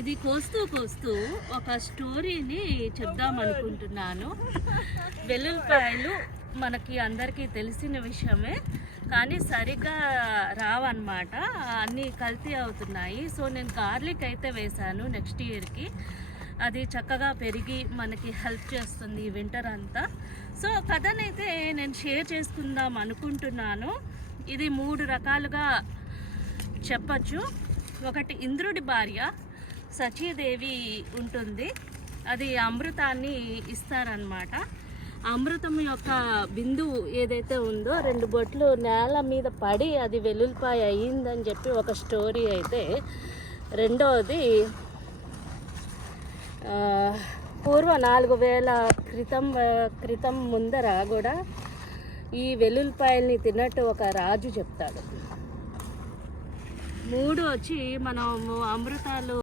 ఇది కోస్తూ కోస్తూ ఒక స్టోరీని చెప్దాం అనుకుంటున్నాను. వెల్లుల్లిపాయలు మనకి అందరికీ తెలిసిన విషయమే, కానీ సరిగ్గా రావన్నమాట, అన్నీ కల్తీ అవుతున్నాయి. సో నేను గార్లిక్ అయితే వేశాను నెక్స్ట్ ఇయర్కి. అది చక్కగా పెరిగి మనకి హెల్ప్ చేస్తుంది ఈ వింటర్ అంతా. సో కథనైతే నేను షేర్ చేసుకుందాం అనుకుంటున్నాను. ఇది 3 రకాలుగా చెప్పచ్చు. ఒకటి, ఇంద్రుడి భార్య సచీదేవి ఉంటుంది. అది అమృతాన్ని ఇస్తారనమాట. అమృతం యొక్క బిందువు ఏదైతే ఉందో 2 బొట్లు నేల మీద పడి అది వెల్లుల్లిపాయ అయ్యిందని చెప్పి ఒక స్టోరీ అయితే. రెండవది, పూర్వ 4000 క్రితం ముందర కూడా ఈ వెల్లుల్లిపాయల్ని తిన్నట్టు ఒక రాజు చెప్తాడు. 3 వచ్చి మనం అమృతాలు